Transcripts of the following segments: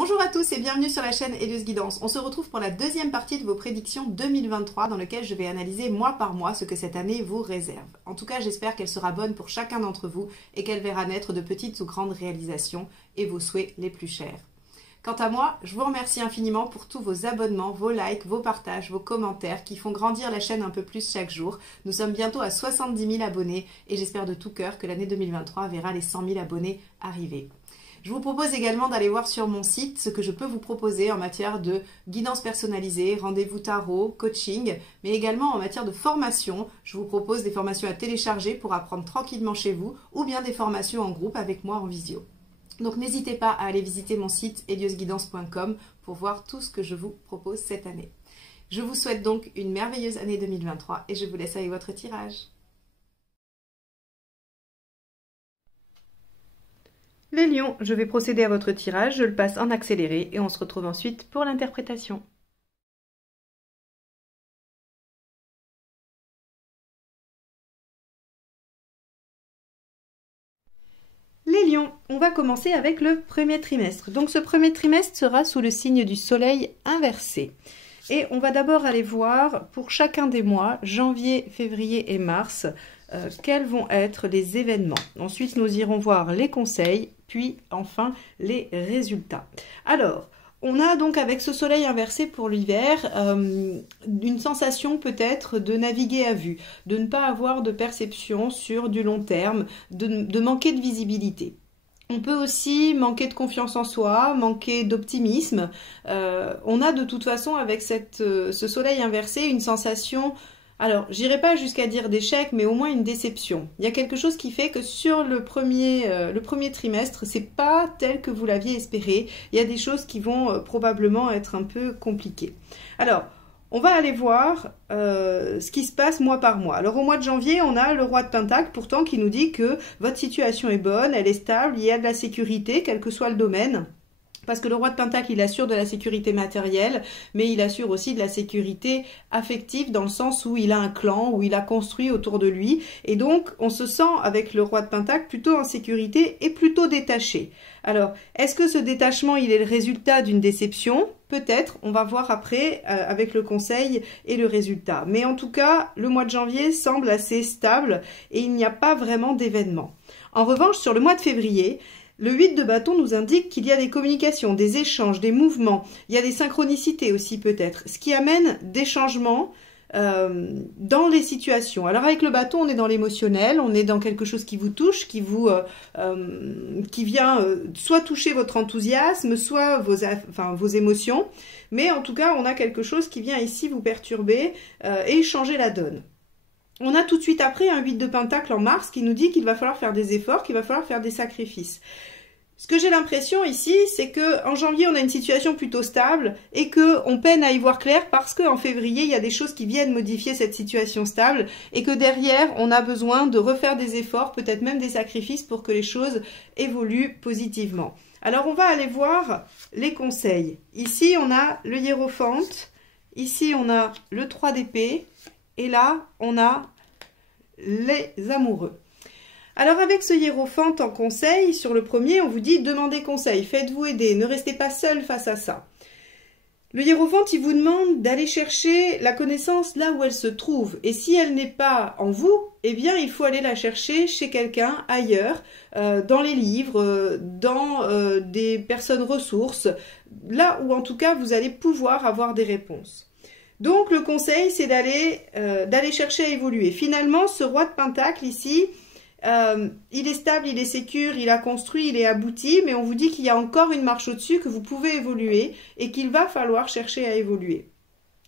Bonjour à tous et bienvenue sur la chaîne Hélios Guidance. On se retrouve pour la deuxième partie de vos prédictions 2023 dans laquelle je vais analyser mois par mois ce que cette année vous réserve. En tout cas, j'espère qu'elle sera bonne pour chacun d'entre vous et qu'elle verra naître de petites ou grandes réalisations et vos souhaits les plus chers. Quant à moi, je vous remercie infiniment pour tous vos abonnements, vos likes, vos partages, vos commentaires qui font grandir la chaîne un peu plus chaque jour. Nous sommes bientôt à 70 000 abonnés et j'espère de tout cœur que l'année 2023 verra les 100 000 abonnés arriver. Je vous propose également d'aller voir sur mon site ce que je peux vous proposer en matière de guidance personnalisée, rendez-vous tarot, coaching, mais également en matière de formation. Je vous propose des formations à télécharger pour apprendre tranquillement chez vous ou bien des formations en groupe avec moi en visio. Donc n'hésitez pas à aller visiter mon site heliosguidance.com pour voir tout ce que je vous propose cette année. Je vous souhaite donc une merveilleuse année 2023 et je vous laisse avec votre tirage. Les lions, je vais procéder à votre tirage, je le passe en accéléré et on se retrouve ensuite pour l'interprétation. Les lions, on va commencer avec le premier trimestre. Donc ce premier trimestre sera sous le signe du soleil inversé. Et on va d'abord aller voir pour chacun des mois, janvier, février et mars, quels vont être les événements. Ensuite, nous irons voir les conseils, puis enfin les résultats. Alors, on a donc avec ce soleil inversé pour l'hiver une sensation peut-être de naviguer à vue, de ne pas avoir de perception sur du long terme, de manquer de visibilité. On peut aussi manquer de confiance en soi, manquer d'optimisme. On a de toute façon avec ce soleil inversé une sensation, alors j'irai pas jusqu'à dire d'échec, mais au moins une déception. Il y a quelque chose qui fait que sur le premier trimestre, c'est pas tel que vous l'aviez espéré. Il y a des choses qui vont probablement être un peu compliquées. Alors, on va aller voir ce qui se passe mois par mois. Alors au mois de janvier, on a le roi de Pentacle pourtant qui nous dit que votre situation est bonne, elle est stable, il y a de la sécurité, quel que soit le domaine. Parce que le roi de Pentacle, il assure de la sécurité matérielle, mais il assure aussi de la sécurité affective dans le sens où il a un clan, où il a construit autour de lui. Et donc, on se sent avec le roi de Pentacle plutôt en sécurité et plutôt détaché. Alors, est-ce que ce détachement, il est le résultat d'une déception? Peut-être, on va voir après avec le conseil et le résultat. Mais en tout cas, le mois de janvier semble assez stable et il n'y a pas vraiment d'événements. En revanche, sur le mois de février, le 8 de bâton nous indique qu'il y a des communications, des échanges, des mouvements, il y a des synchronicités aussi peut-être, ce qui amène des changements dans les situations. Alors avec le bâton, on est dans l'émotionnel, on est dans quelque chose qui vous touche, qui vient soit toucher votre enthousiasme, soit vos émotions, mais en tout cas, on a quelque chose qui vient ici vous perturber et changer la donne. On a tout de suite après un 8 de Pentacle en mars qui nous dit qu'il va falloir faire des efforts, qu'il va falloir faire des sacrifices. Ce que j'ai l'impression ici, c'est que en janvier, on a une situation plutôt stable et qu'on peine à y voir clair parce qu'en février, il y a des choses qui viennent modifier cette situation stable et que derrière, on a besoin de refaire des efforts, peut-être même des sacrifices pour que les choses évoluent positivement. Alors, on va aller voir les conseils. Ici, on a le hiérophante. Ici, on a le 3 d'épée. Et là, on a les amoureux. Alors avec ce hiérophante en conseil, sur le premier, on vous dit demandez conseil, faites-vous aider, ne restez pas seul face à ça. Le hiérophante, il vous demande d'aller chercher la connaissance là où elle se trouve. Et si elle n'est pas en vous, eh bien il faut aller la chercher chez quelqu'un ailleurs, dans les livres, dans des personnes ressources, là où en tout cas vous allez pouvoir avoir des réponses. Donc le conseil, c'est d'aller chercher à évoluer. Finalement, ce roi de Pentacle ici, il est stable, il est sécure, il a construit, il est abouti, mais on vous dit qu'il y a encore une marche au-dessus, que vous pouvez évoluer et qu'il va falloir chercher à évoluer.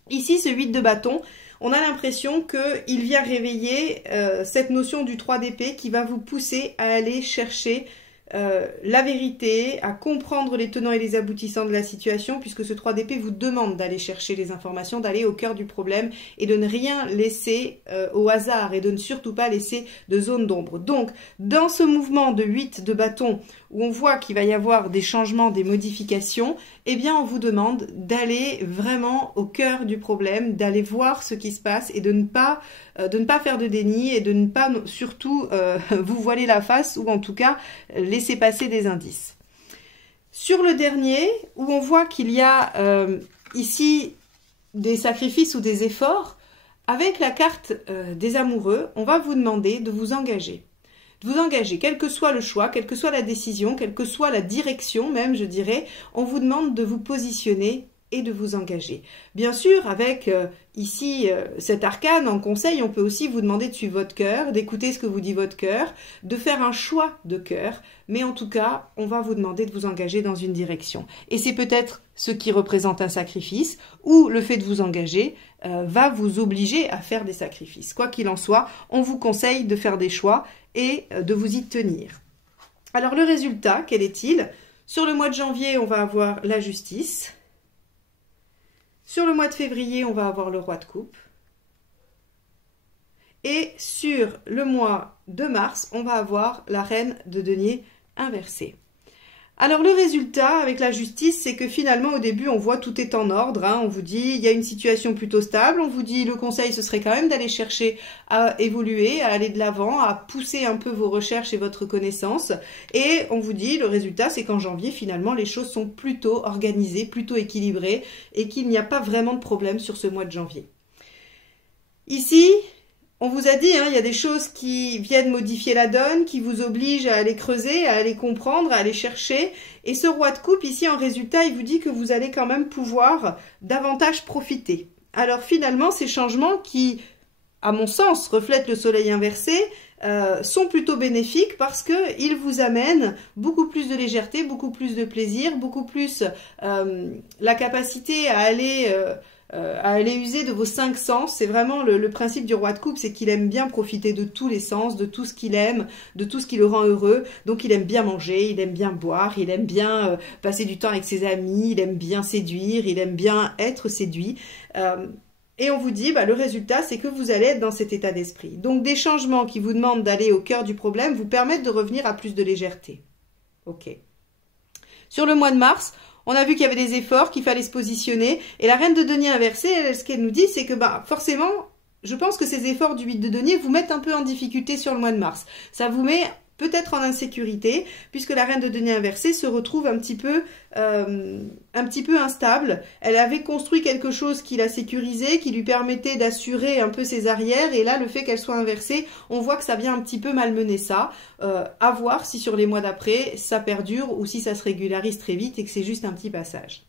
Ici, ce 8 de bâton, on a l'impression qu'il vient réveiller cette notion du 3 d'épée qui va vous pousser à aller chercher la vérité, à comprendre les tenants et les aboutissants de la situation, puisque ce 3 d'épée vous demande d'aller chercher les informations, d'aller au cœur du problème et de ne rien laisser au hasard et de ne surtout pas laisser de zone d'ombre. Donc, dans ce mouvement de 8 de bâton, où on voit qu'il va y avoir des changements, des modifications, eh bien on vous demande d'aller vraiment au cœur du problème, d'aller voir ce qui se passe et de ne pas faire de déni et de ne pas surtout vous voiler la face ou en tout cas laisser passer des indices. Sur le dernier, où on voit qu'il y a ici des sacrifices ou des efforts, avec la carte des amoureux, on va vous demander de vous engager. De vous engager, quel que soit le choix, quelle que soit la décision, quelle que soit la direction même, je dirais, on vous demande de vous positionner et de vous engager. Bien sûr, avec ici cet arcane en conseil, on peut aussi vous demander de suivre votre cœur, d'écouter ce que vous dit votre cœur, de faire un choix de cœur, mais en tout cas, on va vous demander de vous engager dans une direction. Et c'est peut-être ce qui représente un sacrifice, ou le fait de vous engager va vous obliger à faire des sacrifices. Quoi qu'il en soit, on vous conseille de faire des choix et de vous y tenir. Alors le résultat, quel est-il? Sur le mois de janvier, on va avoir la justice. Sur le mois de février, on va avoir le roi de coupe. Et sur le mois de mars, on va avoir la reine de denier inversée. Alors le résultat avec la justice, c'est que finalement au début on voit tout est en ordre, hein. On vous dit il y a une situation plutôt stable, on vous dit le conseil ce serait quand même d'aller chercher à évoluer, à aller de l'avant, à pousser un peu vos recherches et votre connaissance, et on vous dit le résultat c'est qu'en janvier finalement les choses sont plutôt organisées, plutôt équilibrées et qu'il n'y a pas vraiment de problème sur ce mois de janvier. Ici, on vous a dit, hein, il y a des choses qui viennent modifier la donne, qui vous obligent à aller creuser, à aller comprendre, à aller chercher. Et ce roi de coupe, ici, en résultat, il vous dit que vous allez quand même pouvoir davantage profiter. Alors finalement, ces changements qui, à mon sens, reflètent le soleil inversé, sont plutôt bénéfiques parce qu'ils vous amènent beaucoup plus de légèreté, beaucoup plus de plaisir, beaucoup plus la capacité à aller user de vos 5 sens. C'est vraiment le principe du roi de coupe, c'est qu'il aime bien profiter de tous les sens, de tout ce qu'il aime, de tout ce qui le rend heureux. Donc il aime bien manger, il aime bien boire, il aime bien passer du temps avec ses amis, il aime bien séduire, il aime bien être séduit. Et on vous dit, le résultat, c'est que vous allez être dans cet état d'esprit. Donc des changements qui vous demandent d'aller au cœur du problème vous permettent de revenir à plus de légèreté. Ok. Sur le mois de mars, on a vu qu'il y avait des efforts, qu'il fallait se positionner. Et la reine de denier inversée, ce qu'elle nous dit, c'est que forcément, je pense que ces efforts du 8 de denier vous mettent un peu en difficulté sur le mois de mars. Ça vous met peut-être en insécurité, puisque la reine de denier inversée se retrouve un petit peu instable. Elle avait construit quelque chose qui la sécurisait, qui lui permettait d'assurer un peu ses arrières, et là, le fait qu'elle soit inversée, on voit que ça vient un petit peu malmener ça. À voir si sur les mois d'après, ça perdure, ou si ça se régularise très vite, et que c'est juste un petit passage.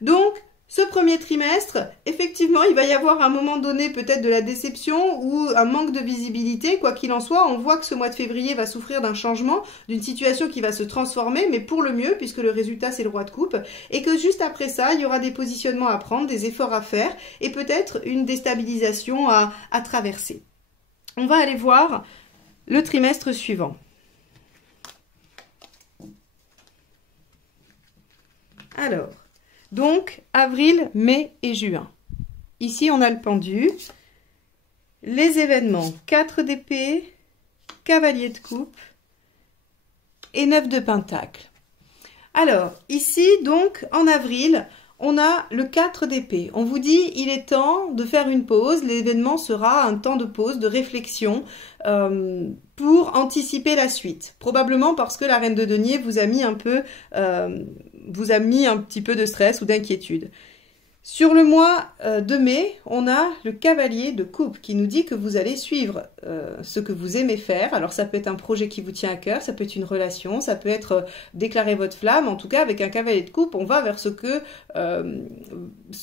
Donc, ce premier trimestre, effectivement, il va y avoir à un moment donné peut-être de la déception ou un manque de visibilité. Quoi qu'il en soit, on voit que ce mois de février va souffrir d'un changement, d'une situation qui va se transformer, mais pour le mieux, puisque le résultat, c'est le roi de coupe, et que juste après ça, il y aura des positionnements à prendre, des efforts à faire, et peut-être une déstabilisation à traverser. On va aller voir le trimestre suivant. Alors, donc, avril, mai et juin. Ici, on a le pendu. Les événements, 4 d'épée, cavalier de coupe et 9 de pentacle. Alors, ici, donc, en avril, on a le 4 d'épée. On vous dit, il est temps de faire une pause. L'événement sera un temps de pause, de réflexion pour anticiper la suite. Probablement parce que la reine de denier vous a mis un petit peu de stress ou d'inquiétude. Sur le mois de mai, on a le cavalier de coupe qui nous dit que vous allez suivre ce que vous aimez faire. Alors ça peut être un projet qui vous tient à cœur, ça peut être une relation, ça peut être déclarer votre flamme. En tout cas, avec un cavalier de coupe, on va vers ce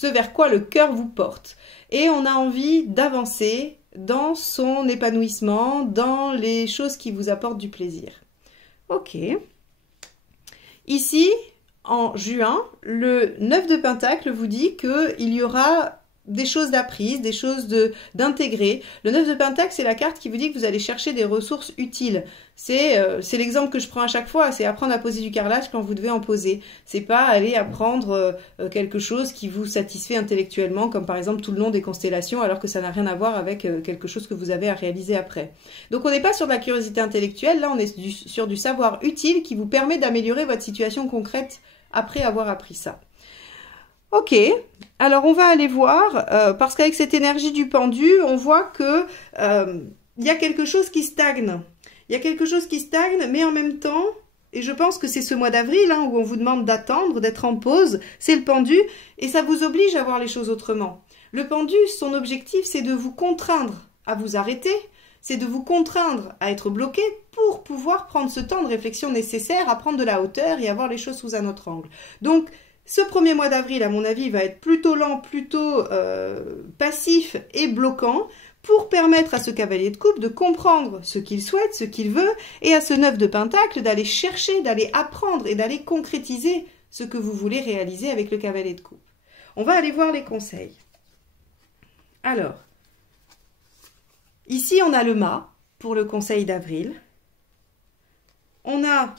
vers quoi le cœur vous porte. Et on a envie d'avancer dans son épanouissement, dans les choses qui vous apportent du plaisir. Ok. Ici, en juin, le 9 de pentacle vous dit qu'il y aura des choses d'apprises, des choses d'intégrer. Le 9 de pentacle, c'est la carte qui vous dit que vous allez chercher des ressources utiles. C'est l'exemple que je prends à chaque fois, c'est apprendre à poser du carrelage quand vous devez en poser. C'est pas aller apprendre quelque chose qui vous satisfait intellectuellement, comme par exemple tout le nom des constellations, alors que ça n'a rien à voir avec quelque chose que vous avez à réaliser après. Donc on n'est pas sur de la curiosité intellectuelle, là on est sur du savoir utile qui vous permet d'améliorer votre situation concrète après avoir appris ça. Ok, alors on va aller voir, parce qu'avec cette énergie du pendu, on voit que y a quelque chose qui stagne. Il y a quelque chose qui stagne, mais en même temps, et je pense que c'est ce mois d'avril hein, où on vous demande d'attendre, d'être en pause, c'est le pendu, et ça vous oblige à voir les choses autrement. Le pendu, son objectif, c'est de vous contraindre à vous arrêter, c'est de vous contraindre à être bloqué pour pouvoir prendre ce temps de réflexion nécessaire, à prendre de la hauteur et à voir les choses sous un autre angle. Donc, ce premier mois d'avril, à mon avis, va être plutôt lent, plutôt passif et bloquant pour permettre à ce cavalier de coupe de comprendre ce qu'il souhaite, ce qu'il veut, et à ce 9 de pentacle d'aller chercher, d'aller apprendre et d'aller concrétiser ce que vous voulez réaliser avec le cavalier de coupe. On va aller voir les conseils. Alors, ici on a le mât pour le conseil d'avril. On a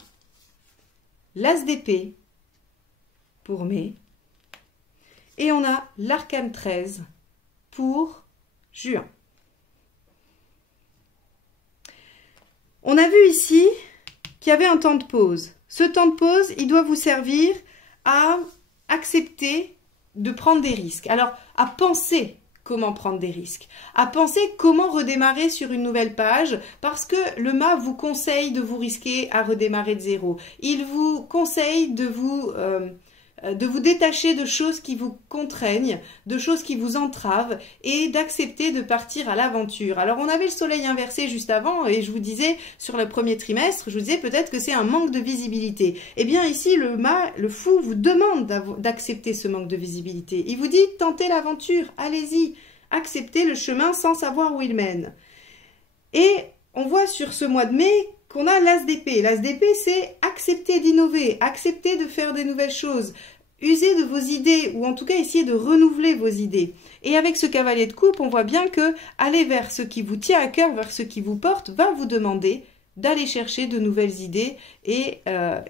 l'as d'épée pour mai. Et on a l'arcane 13 pour juin. On a vu ici qu'il y avait un temps de pause. Ce temps de pause, il doit vous servir à accepter de prendre des risques. Alors, à penser comment prendre des risques, à penser comment redémarrer sur une nouvelle page, parce que le mât vous conseille de vous risquer à redémarrer de zéro. Il vous conseille de vous détacher de choses qui vous contraignent, de choses qui vous entravent et d'accepter de partir à l'aventure. Alors on avait le soleil inversé juste avant et je vous disais sur le premier trimestre, je vous disais peut-être que c'est un manque de visibilité. Eh bien ici le mât, le fou vous demande d'accepter ce manque de visibilité. Il vous dit tentez l'aventure, allez-y, acceptez le chemin sans savoir où il mène. Et on voit sur ce mois de mai qu'on a l'as d'épée. L'as d'épée, c'est accepter d'innover, accepter de faire des nouvelles choses, user de vos idées, ou en tout cas essayer de renouveler vos idées. Et avec ce cavalier de coupe, on voit bien que aller vers ce qui vous tient à cœur, vers ce qui vous porte, va vous demander d'aller chercher de nouvelles idées et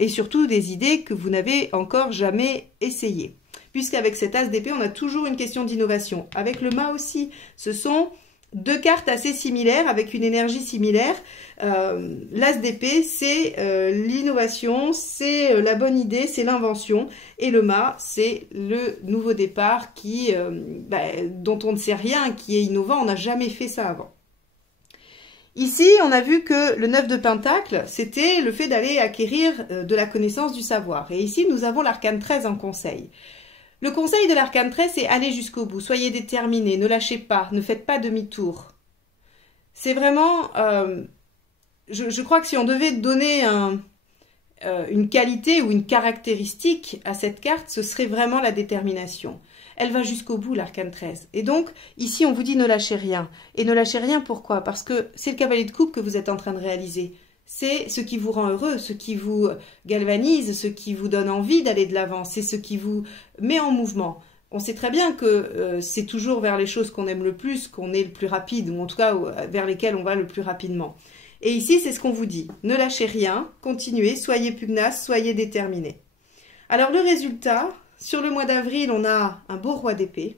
surtout des idées que vous n'avez encore jamais essayées. Puisqu'avec cet as d'épée, on a toujours une question d'innovation. Avec le mât aussi, ce sont deux cartes assez similaires, avec une énergie similaire. L'as d'épée, c'est l'innovation, c'est la bonne idée, c'est l'invention. Et le mât, c'est le nouveau départ dont on ne sait rien, qui est innovant, on n'a jamais fait ça avant. Ici, on a vu que le 9 de pentacle, c'était le fait d'aller acquérir de la connaissance, du savoir. Et ici, nous avons l'arcane 13 en conseil. Le conseil de l'arcane 13, c'est aller jusqu'au bout, soyez déterminés, ne lâchez pas, ne faites pas demi-tour. C'est vraiment, je crois que si on devait donner une qualité ou une caractéristique à cette carte, ce serait vraiment la détermination. Elle va jusqu'au bout, l'arcane 13. Et donc, ici, on vous dit ne lâchez rien. Et ne lâchez rien, pourquoi? Parce que c'est le cavalier de coupe que vous êtes en train de réaliser. C'est ce qui vous rend heureux, ce qui vous galvanise, ce qui vous donne envie d'aller de l'avant, c'est ce qui vous met en mouvement. On sait très bien que c'est toujours vers les choses qu'on aime le plus qu'on est le plus rapide, ou en tout cas vers lesquelles on va le plus rapidement. Et ici, c'est ce qu'on vous dit. Ne lâchez rien, continuez, soyez pugnace, soyez déterminés. Alors le résultat, sur le mois d'avril, on a un beau roi d'épée.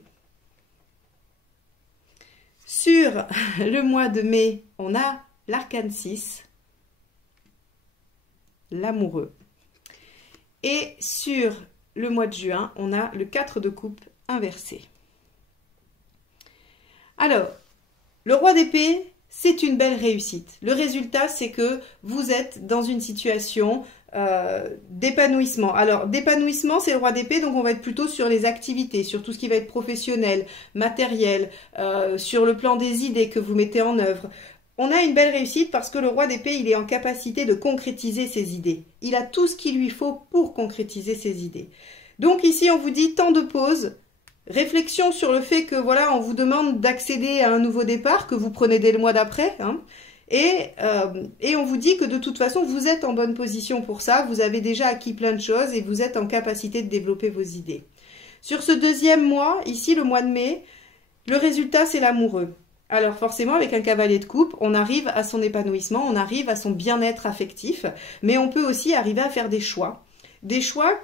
Sur le mois de mai, on a l'arcane 6. L'amoureux. Et sur le mois de juin, on a le 4 de coupe inversé. Alors, le roi d'épée, c'est une belle réussite. Le résultat, c'est que vous êtes dans une situation d'épanouissement. Alors, d'épanouissement, c'est le roi d'épée, donc on va être plutôt sur les activités, sur tout ce qui va être professionnel, matériel, sur le plan des idées que vous mettez en œuvre. On a une belle réussite parce que le roi d'épée, il est en capacité de concrétiser ses idées. Il a tout ce qu'il lui faut pour concrétiser ses idées. Donc ici, on vous dit temps de pause, réflexion sur le fait que voilà, on vous demande d'accéder à un nouveau départ que vous prenez dès le mois d'après, hein, et on vous dit que de toute façon, vous êtes en bonne position pour ça, vous avez déjà acquis plein de choses et vous êtes en capacité de développer vos idées. Sur ce deuxième mois, ici le mois de mai, le résultat, c'est l'amoureux. Alors forcément, avec un cavalier de coupe, on arrive à son épanouissement, on arrive à son bien-être affectif, mais on peut aussi arriver à faire des choix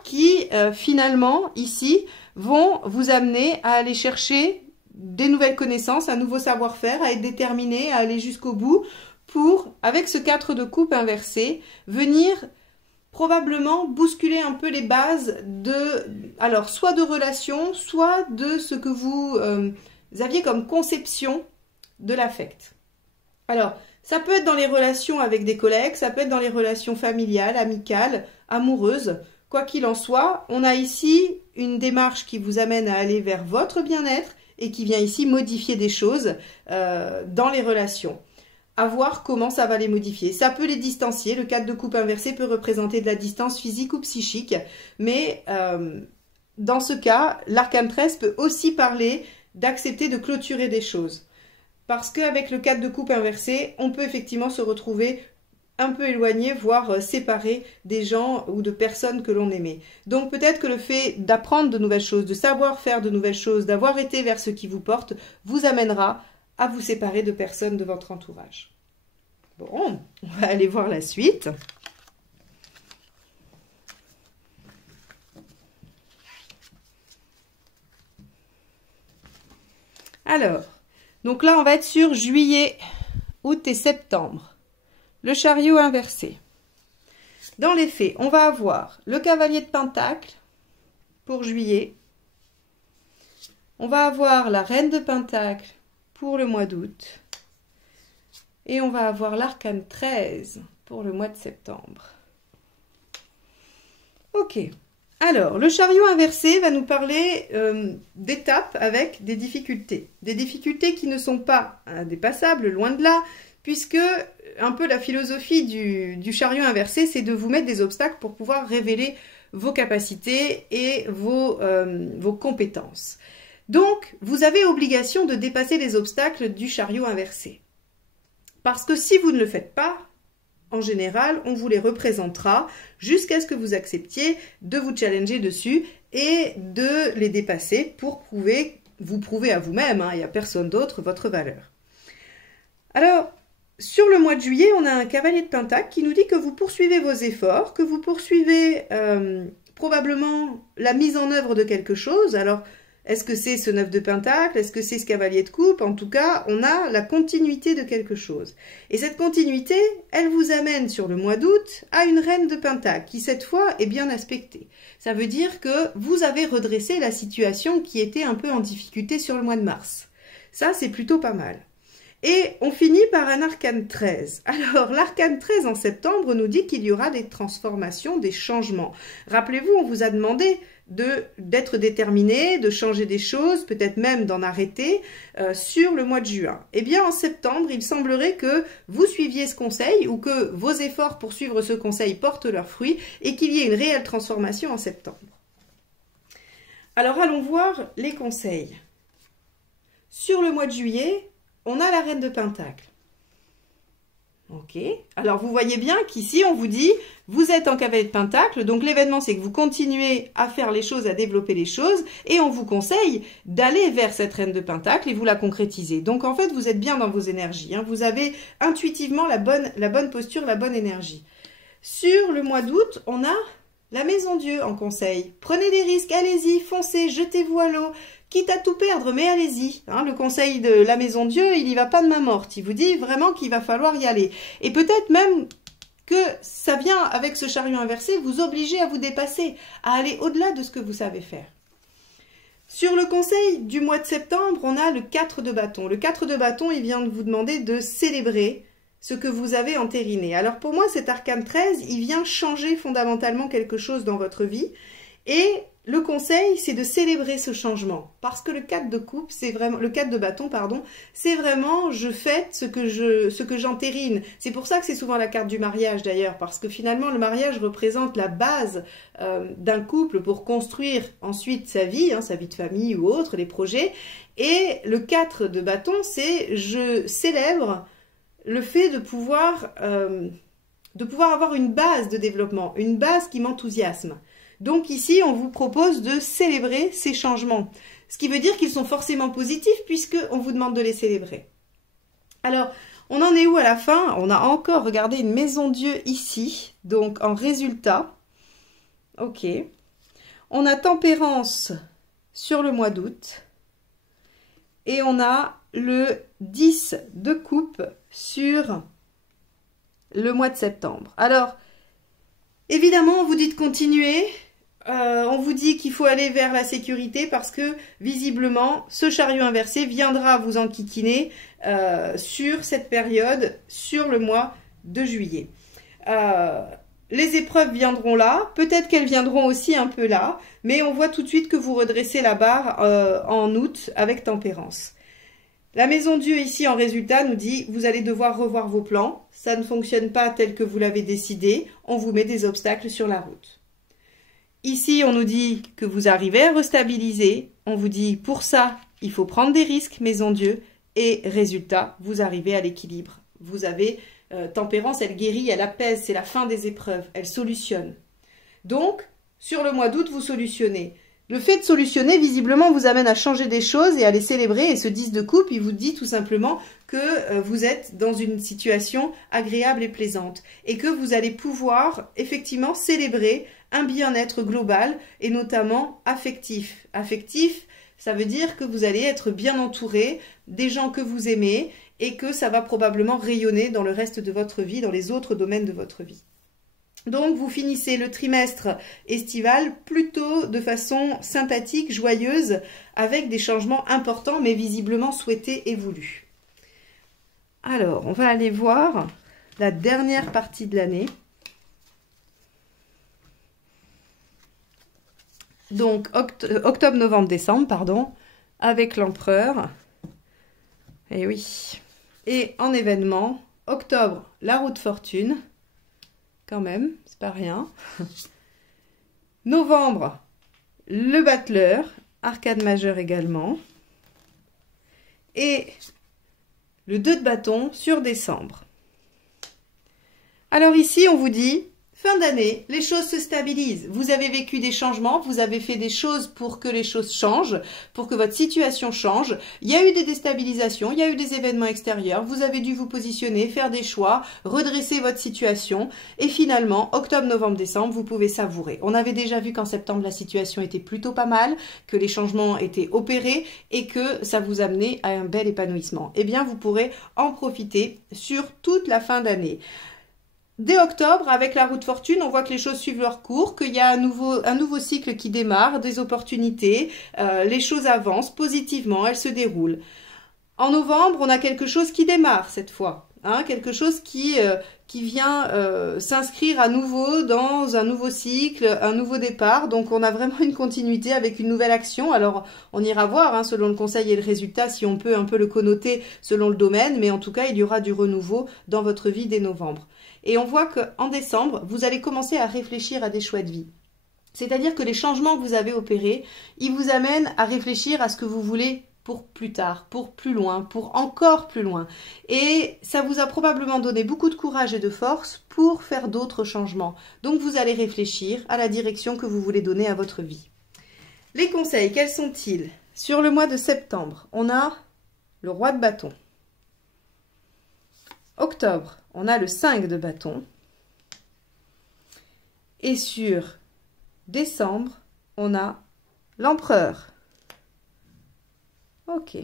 qui, finalement, ici, vont vous amener à aller chercher des nouvelles connaissances, un nouveau savoir-faire, à être déterminé, à aller jusqu'au bout, pour, avec ce 4 de coupe inversé, venir probablement bousculer un peu les bases alors soit de relations, soit de ce que vous aviez comme conception de l'affect. Alors, Ça peut être dans les relations avec des collègues, ça peut être dans les relations familiales, amicales, amoureuses. Quoi qu'il en soit, on a ici une démarche qui vous amène à aller vers votre bien-être et qui vient ici modifier des choses dans les relations. À voir comment ça va les modifier. Ça peut les distancier. Le 4 de coupe inversé peut représenter de la distance physique ou psychique. Mais dans ce cas, l'arcane 13 peut aussi parler d'accepter de clôturer des choses. Parce qu'avec le 4 de coupe inversé, on peut effectivement se retrouver un peu éloigné, voire séparé des gens ou de personnes que l'on aimait. Donc peut-être que le fait d'apprendre de nouvelles choses, de savoir faire de nouvelles choses, d'avoir été vers ce qui vous porte, vous amènera à vous séparer de personnes de votre entourage. Bon, on va aller voir la suite. Alors, donc là, on va être sur juillet, août et septembre. Le chariot inversé. Dans les faits, on va avoir le cavalier de Pentacle pour juillet. On va avoir la reine de Pentacle pour le mois d'août. Et on va avoir l'arcane 13 pour le mois de septembre. Ok. Alors, le chariot inversé va nous parler d'étapes avec des difficultés. Des difficultés qui ne sont pas indépassables, loin de là, puisque un peu la philosophie du chariot inversé, c'est de vous mettre des obstacles pour pouvoir révéler vos capacités et vos compétences. Donc, vous avez obligation de dépasser les obstacles du chariot inversé. Parce que si vous ne le faites pas, en général, on vous les représentera jusqu'à ce que vous acceptiez de vous challenger dessus et de les dépasser pour vous prouver à vous-même, il n'y a personne d'autre, votre valeur. Alors, sur le mois de juillet, on a un cavalier de Pentacle qui nous dit que vous poursuivez vos efforts, que vous poursuivez probablement la mise en œuvre de quelque chose. Alors, est-ce que c'est ce 9 de Pentacle? Est-ce que c'est ce cavalier de coupe? En tout cas, on a la continuité de quelque chose. Et cette continuité, elle vous amène sur le mois d'août à une reine de Pentacle qui, cette fois, est bien aspectée. Ça veut dire que vous avez redressé la situation qui était un peu en difficulté sur le mois de mars. Ça, c'est plutôt pas mal. Et on finit par un arcane 13. Alors, l'arcane 13 en septembre nous dit qu'il y aura des transformations, des changements. Rappelez-vous, on vous a demandé d'être déterminé, de changer des choses, peut-être même d'en arrêter sur le mois de juin. Eh bien, en septembre, il semblerait que vous suiviez ce conseil ou que vos efforts pour suivre ce conseil portent leurs fruits et qu'il y ait une réelle transformation en septembre. Alors, allons voir les conseils. Sur le mois de juillet, on a la reine de Pentacle. Ok. Alors, vous voyez bien qu'ici, on vous dit, vous êtes en cavalier de Pentacle. Donc, l'événement, c'est que vous continuez à faire les choses, à développer les choses. Et on vous conseille d'aller vers cette reine de Pentacle et vous la concrétiser. Donc, en fait, vous êtes bien dans vos énergies. Vous avez intuitivement la bonne posture, la bonne énergie. Sur le mois d'août, on a la maison Dieu en conseil. Prenez des risques, allez-y, foncez, jetez-vous à l'eau. Quitte à tout perdre, mais allez-y. Le conseil de la maison Dieu, il n'y va pas de main morte. Il vous dit vraiment qu'il va falloir y aller. Et peut-être même que ça vient, avec ce chariot inversé, vous obliger à vous dépasser, à aller au-delà de ce que vous savez faire. Sur le conseil du mois de septembre, on a le 4 de bâton. Le 4 de bâton, il vient de vous demander de célébrer ce que vous avez entériné. Alors pour moi, cet arcane 13, il vient changer fondamentalement quelque chose dans votre vie. Et le conseil, c'est de célébrer ce changement. Parce que le 4 de coupe, c'est vraiment, le 4 de bâton, pardon, c'est vraiment, je fête ce que j'entérine. C'est pour ça que c'est souvent la carte du mariage d'ailleurs, parce que finalement, le mariage représente la base d'un couple pour construire ensuite sa vie de famille ou autre, les projets. Et le 4 de bâton, c'est je célèbre le fait de pouvoir avoir une base de développement, une base qui m'enthousiasme. Donc ici, on vous propose de célébrer ces changements. Ce qui veut dire qu'ils sont forcément positifs puisqu'on vous demande de les célébrer. Alors, on en est où à la fin? On a encore regardé une maison Dieu ici. Donc, en résultat, ok. On a tempérance sur le mois d'août. Et on a le 10 de coupe sur le mois de septembre. Alors, évidemment, on vous dit de continuer. On vous dit qu'il faut aller vers la sécurité parce que, visiblement, ce chariot inversé viendra vous enquiquiner sur cette période, sur le mois de juillet. Les épreuves viendront là, peut-être qu'elles viendront aussi un peu là, mais on voit tout de suite que vous redressez la barre en août avec tempérance. La maison Dieu ici en résultat nous dit vous allez devoir revoir vos plans, ça ne fonctionne pas tel que vous l'avez décidé, on vous met des obstacles sur la route. Ici on nous dit que vous arrivez à restabiliser, on vous dit pour ça il faut prendre des risques maison Dieu et résultat vous arrivez à l'équilibre. Vous avez tempérance, elle guérit, elle apaise, c'est la fin des épreuves, elle solutionne. Donc sur le mois d'août vous solutionnez. Le fait de solutionner, visiblement, vous amène à changer des choses et à les célébrer. Et ce 10 de coupe, il vous dit tout simplement que vous êtes dans une situation agréable et plaisante. Et que vous allez pouvoir, effectivement, célébrer un bien-être global et notamment affectif. Affectif, ça veut dire que vous allez être bien entouré des gens que vous aimez et que ça va probablement rayonner dans le reste de votre vie, dans les autres domaines de votre vie. Donc, vous finissez le trimestre estival plutôt de façon sympathique, joyeuse, avec des changements importants, mais visiblement souhaités et voulus. Alors, on va aller voir la dernière partie de l'année. Donc, octobre, novembre, décembre, pardon, avec l'empereur. Et oui. Et en événement, octobre, la roue de fortune. Quand même, c'est pas rien. Novembre, le battleur, arcade majeure également. Et le 2 de bâton sur décembre. Alors ici, on vous dit, fin d'année, les choses se stabilisent. Vous avez vécu des changements, vous avez fait des choses pour que les choses changent, pour que votre situation change. Il y a eu des déstabilisations, il y a eu des événements extérieurs, vous avez dû vous positionner, faire des choix, redresser votre situation. Et finalement, octobre, novembre, décembre, vous pouvez savourer. On avait déjà vu qu'en septembre, la situation était plutôt pas mal, que les changements étaient opérés et que ça vous amenait à un bel épanouissement. Eh bien, vous pourrez en profiter sur toute la fin d'année. Dès octobre, avec la roue de fortune, on voit que les choses suivent leur cours, qu'il y a un nouveau cycle qui démarre, des opportunités, les choses avancent positivement, elles se déroulent. En novembre, on a quelque chose qui démarre cette fois, hein, quelque chose qui vient s'inscrire à nouveau dans un nouveau cycle, un nouveau départ. Donc on a vraiment une continuité avec une nouvelle action. Alors on ira voir hein, selon le conseil et le résultat si on peut un peu le connoter selon le domaine, mais en tout cas il y aura du renouveau dans votre vie dès novembre. Et on voit qu'en décembre, vous allez commencer à réfléchir à des choix de vie. C'est-à-dire que les changements que vous avez opérés, ils vous amènent à réfléchir à ce que vous voulez pour plus tard, pour plus loin, pour encore plus loin. Et ça vous a probablement donné beaucoup de courage et de force pour faire d'autres changements. Donc vous allez réfléchir à la direction que vous voulez donner à votre vie. Les conseils, quels sont-ils? Sur le mois de septembre, on a le roi de bâton. Octobre, on a le 5 de bâton. Et sur décembre, on a l'empereur. Ok.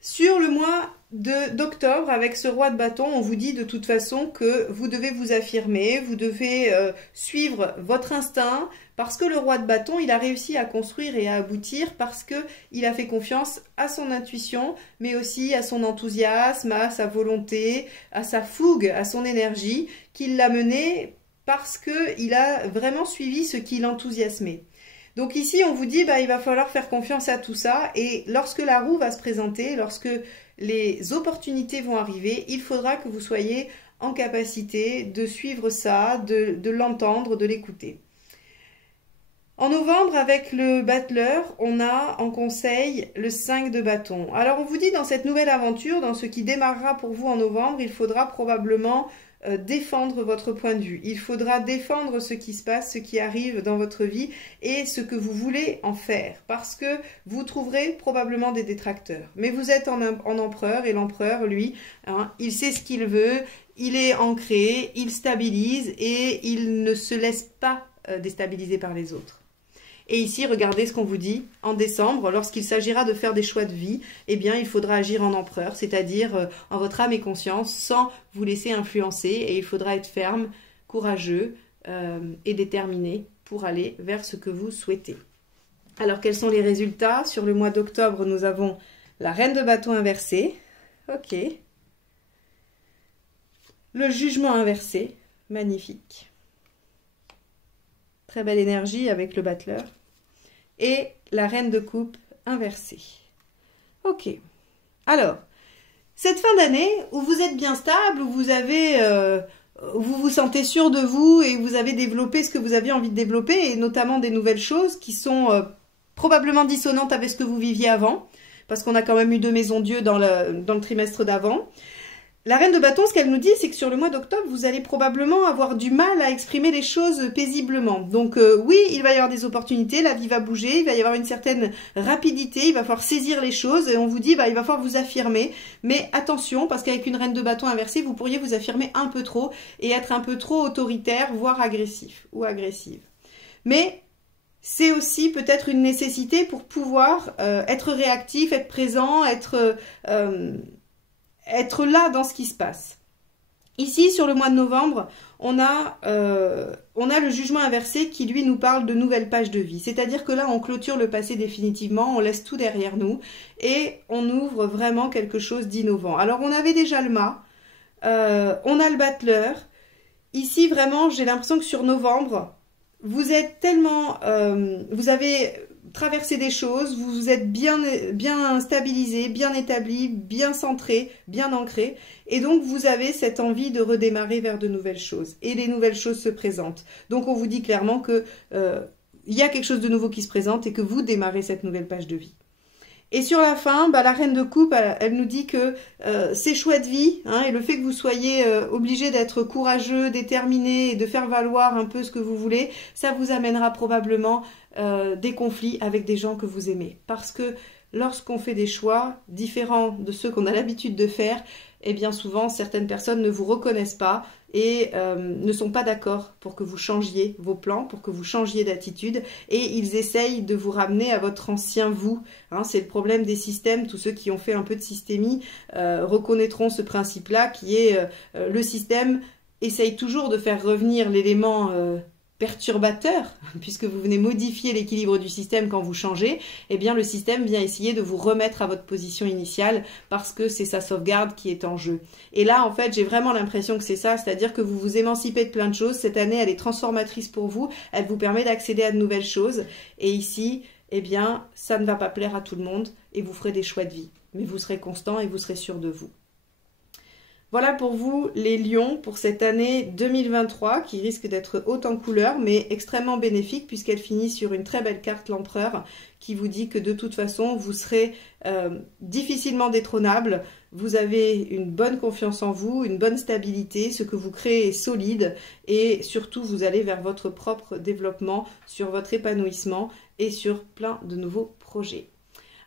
Sur le mois d'octobre, avec ce roi de bâton, on vous dit de toute façon que vous devez vous affirmer, vous devez suivre votre instinct, parce que le roi de bâton, il a réussi à construire et à aboutir parce qu'il a fait confiance à son intuition, mais aussi à son enthousiasme, à sa volonté, à sa fougue, à son énergie, qui l'a mené parce qu'il a vraiment suivi ce qui l'enthousiasmait. Donc ici, on vous dit, il va falloir faire confiance à tout ça et lorsque la roue va se présenter, lorsque les opportunités vont arriver, il faudra que vous soyez en capacité de suivre ça, de l'entendre, de l'écouter. En novembre, avec le battleur, on a en conseil le 5 de bâton. Alors, on vous dit dans cette nouvelle aventure, dans ce qui démarrera pour vous en novembre, il faudra probablement défendre votre point de vue. Il faudra défendre ce qui se passe, ce qui arrive dans votre vie et ce que vous voulez en faire parce que vous trouverez probablement des détracteurs. Mais vous êtes en empereur et l'empereur, lui, hein, il sait ce qu'il veut, il est ancré, il stabilise et il ne se laisse pas déstabiliser par les autres. Et ici, regardez ce qu'on vous dit. En décembre, lorsqu'il s'agira de faire des choix de vie, eh bien, il faudra agir en empereur, c'est-à-dire en votre âme et conscience, sans vous laisser influencer. Et il faudra être ferme, courageux et déterminé pour aller vers ce que vous souhaitez. Alors, quels sont les résultats? Sur le mois d'octobre, nous avons La reine de bâton inversée. Ok. Le jugement inversé. Magnifique. Très belle énergie avec le battleur. Et la reine de coupe inversée. Ok. Alors, cette fin d'année où vous êtes bien stable, où vous avez... vous vous sentez sûr de vous et vous avez développé ce que vous aviez envie de développer, et notamment des nouvelles choses qui sont probablement dissonantes avec ce que vous viviez avant, parce qu'on a quand même eu 2 maisons Dieu dans le trimestre d'avant. La reine de bâton, ce qu'elle nous dit, c'est que sur le mois d'octobre, vous allez probablement avoir du mal à exprimer les choses paisiblement. Donc oui, il va y avoir des opportunités, la vie va bouger, il va y avoir une certaine rapidité, il va falloir saisir les choses, et on vous dit, bah, il va falloir vous affirmer. Mais attention, parce qu'avec une reine de bâton inversée, vous pourriez vous affirmer un peu trop, et être un peu trop autoritaire, voire agressif ou agressive. Mais c'est aussi peut-être une nécessité pour pouvoir être réactif, être présent, être là dans ce qui se passe. Ici, sur le mois de novembre, on a le jugement inversé qui, lui, nous parle de nouvelles pages de vie. C'est-à-dire que là, on clôture le passé définitivement, on laisse tout derrière nous et on ouvre vraiment quelque chose d'innovant. Alors, on avait déjà le mât, on a le battleur. Ici, vraiment, j'ai l'impression que sur novembre, vous êtes tellement... vous avez... traverser des choses, vous êtes bien stabilisé, bien établi, bien centré, bien ancré, et donc vous avez cette envie de redémarrer vers de nouvelles choses, et les nouvelles choses se présentent. Donc on vous dit clairement que il y a quelque chose de nouveau qui se présente et que vous démarrez cette nouvelle page de vie. Et sur la fin, bah, la reine de coupe, elle nous dit que ces choix de vie, hein, et le fait que vous soyez obligé d'être courageux, déterminé et de faire valoir un peu ce que vous voulez, ça vous amènera probablement des conflits avec des gens que vous aimez. Parce que lorsqu'on fait des choix différents de ceux qu'on a l'habitude de faire, eh bien souvent certaines personnes ne vous reconnaissent pas et ne sont pas d'accord pour que vous changiez vos plans, pour que vous changiez d'attitude, et ils essayent de vous ramener à votre ancien vous. Hein, c'est le problème des systèmes. Tous ceux qui ont fait un peu de systémie reconnaîtront ce principe-là, qui est le système essaye toujours de faire revenir l'élément perturbateur, puisque vous venez modifier l'équilibre du système quand vous changez, eh bien le système vient essayer de vous remettre à votre position initiale parce que c'est sa sauvegarde qui est en jeu. Et là, en fait, j'ai vraiment l'impression que c'est ça, c'est-à-dire que vous vous émancipez de plein de choses. Cette année, elle est transformatrice pour vous, elle vous permet d'accéder à de nouvelles choses. Et ici, eh bien, ça ne va pas plaire à tout le monde et vous ferez des choix de vie. Mais vous serez constant et vous serez sûr de vous. Voilà pour vous les lions pour cette année 2023 qui risque d'être haute en couleurs mais extrêmement bénéfique puisqu'elle finit sur une très belle carte, l'empereur, qui vous dit que de toute façon vous serez difficilement détrônable, vous avez une bonne confiance en vous, une bonne stabilité, ce que vous créez est solide et surtout vous allez vers votre propre développement, sur votre épanouissement et sur plein de nouveaux projets.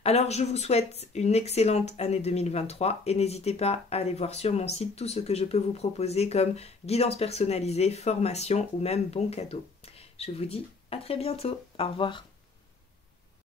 Alors, je vous souhaite une excellente année 2023 et n'hésitez pas à aller voir sur mon site tout ce que je peux vous proposer comme guidance personnalisée, formation ou même bons cadeaux. Je vous dis à très bientôt. Au revoir.